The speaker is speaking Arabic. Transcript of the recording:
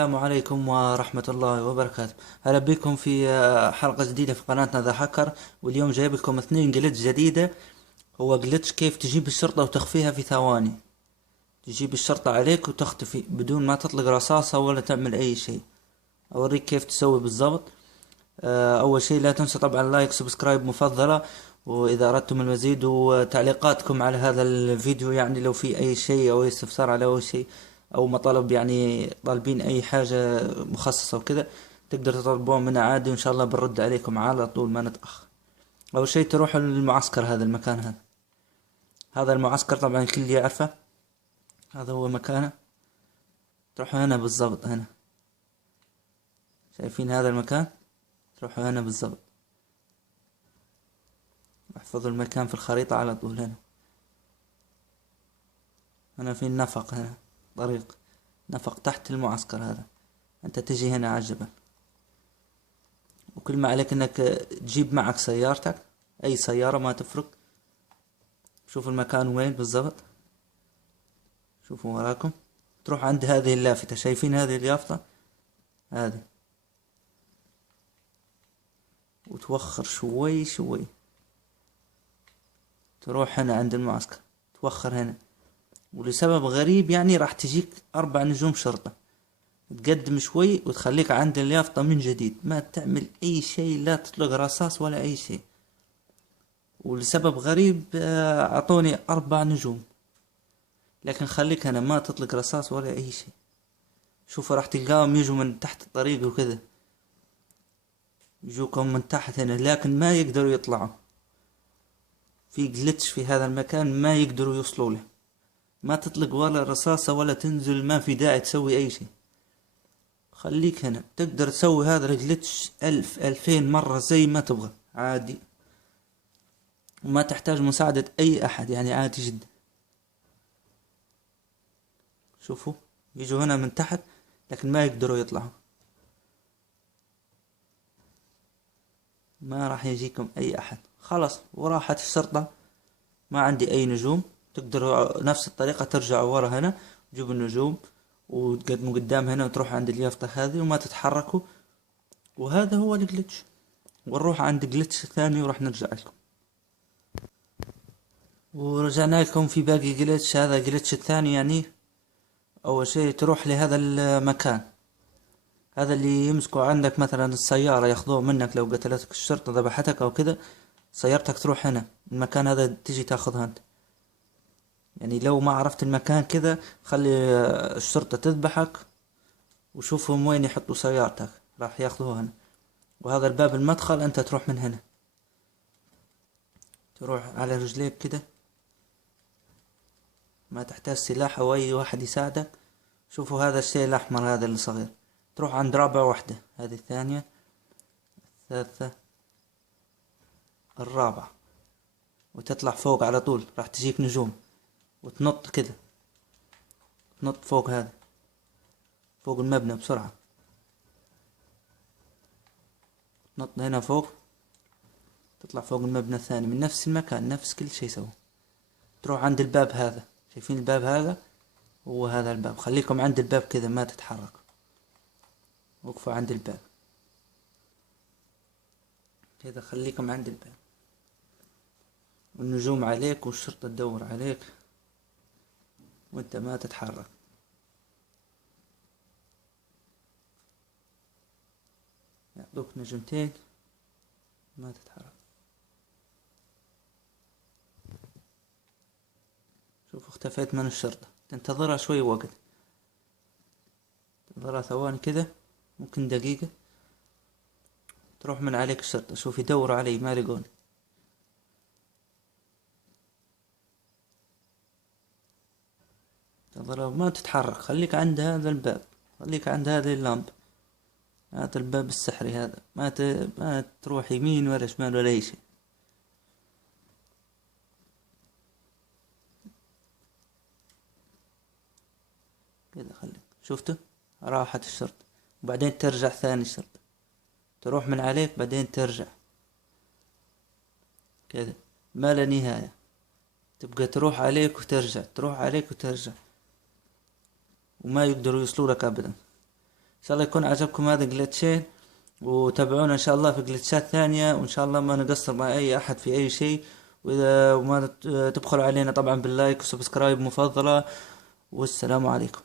السلام عليكم ورحمة الله وبركاته. هلا بكم في حلقة جديدة في قناتنا ذا هاكر. واليوم جايب لكم اثنين جلتش جديدة. هو جلتش كيف تجيب الشرطة وتخفيها في ثواني. تجيب الشرطة عليك وتختفي بدون ما تطلق رصاصة ولا تعمل أي شيء. أوريك كيف تسوي بالضبط. أول شيء لا تنسوا طبعا لايك سبسكرايب مفضلة. وإذا أردتم المزيد وتعليقاتكم على هذا الفيديو، يعني لو في أي شيء أو أي استفسار على أي شيء أو مطالب، يعني طالبين أي حاجة مخصصة وكذا، تقدر تطلبون منا عادي، وإن شاء الله بنرد عليكم على طول ما نتأخر. أول شيء تروحوا للمعسكر، هذا المكان هذا المعسكر طبعا الكل يعرفه. هذا هو مكانه. تروحوا هنا بالضبط، هنا شايفين هذا المكان. تروحوا هنا بالضبط، احفظوا المكان في الخريطة على طول. هنا في النفق، هنا طريق نفق تحت المعسكر هذا. انت تجي هنا على الجبل، وكل ما عليك انك تجيب معك سيارتك، اي سيارة ما تفرق. شوفوا المكان وين بالضبط، شوفوا وراكم. تروح عند هذه اللافتة، شايفين هذه اليافطة هذه، وتوخر شوي شوي. تروح هنا عند المعسكر، توخر هنا، ولسبب غريب يعني راح تجيك 4 نجوم شرطة. تقدم شوي وتخليك عند اليافطة من جديد، ما تعمل اي شيء، لا تطلق رصاص ولا اي شيء. ولسبب غريب اعطوني 4 نجوم. لكن خليك هنا، ما تطلق رصاص ولا اي شيء. شوفوا راح تلقاهم يجوا من تحت الطريق وكذا، يجوكم من تحت هنا، لكن ما يقدروا يطلعوا. في جلتش في هذا المكان، ما يقدروا يوصلوا له. ما تطلق ولا رصاصة ولا تنزل، ما في داعي تسوي اي شيء. خليك هنا، تقدر تسوي هذا الجلتش 1000 2000 مرة زي ما تبغى عادي، وما تحتاج مساعدة اي احد، يعني عادي جدا. شوفوا يجوا هنا من تحت، لكن ما يقدروا يطلعوا. ما راح يجيكم اي احد، خلاص وراحت الشرطة. ما عندي اي نجوم. تقدروا نفس الطريقة ترجعوا ورا هنا، تجيبوا النجوم وتقدموا قدام هنا، وتروحوا عند اليافطة هذه وما تتحركوا. وهذا هو الجلتش. ونروح عند جلتش ثاني وراح نرجع لكم. ورجعنا لكم في باقي جلتش. هذا جلتش الثاني يعني. اول شيء تروح لهذا المكان، هذا اللي يمسكوا عندك مثلا السيارة، ياخذوه منك لو قتلتك الشرطة ذبحتك او كذا. سيارتك تروح هنا المكان هذا، تجي تاخذها انت. يعني لو ما عرفت المكان كذا، خلي الشرطة تذبحك، وشوفهم وين يحطوا سيارتك، راح ياخذوها هنا. وهذا الباب المدخل، انت تروح من هنا، تروح على رجليك كده، ما تحتاج سلاح او اي واحد يساعدك. شوفوا هذا الشيء الاحمر هذا الصغير، تروح عند رابع واحدة، هذه الثانية الثالثة الرابعة، وتطلع فوق على طول، راح تجيك نجوم. وتنط كده، تنط فوق هذا، فوق المبنى بسرعة. تنط هنا فوق، تطلع فوق المبنى الثاني من نفس المكان، نفس كل شيء سوى. تروح عند الباب هذا، شايفين الباب هذا؟ هو هذا الباب. خليكم عند الباب كذا، ما تتحركوا، وقفوا عند الباب كذا، خليكم عند الباب. والنجوم عليك والشرطة تدور عليك، وانت ما تتحرك. يعطوك نجمتين، ما تتحرك. شوف اختفيت من الشرطة، تنتظرها شوي وقت، تنتظرها ثواني كذا، ممكن دقيقة. تروح من عليك الشرطة. شوف يدوروا علي ما لقوني. تنتظرها ما تتحرك، خليك عند هذا الباب، خليك عند هذه اللامبة، هذا الباب السحري هذا. ما تروح يمين ولا شمال ولا اي شيء. كذا خليك، شفتوا راحت الشرطة، وبعدين ترجع ثاني الشرطة، تروح من عليك بعدين ترجع كذا، ما لا نهاية. تبقى تروح عليك وترجع، تروح عليك وترجع، وما يقدروا يوصلوا لك ابدا. شاء الله يكون عجبكم هذا جلتشين، وتابعونا ان شاء الله في جلتشات ثانية، وان شاء الله ما نقصر مع اي احد في اي شيء. واذا وما تبخلوا علينا طبعا باللايك وسبسكرايب مفضلة. والسلام عليكم.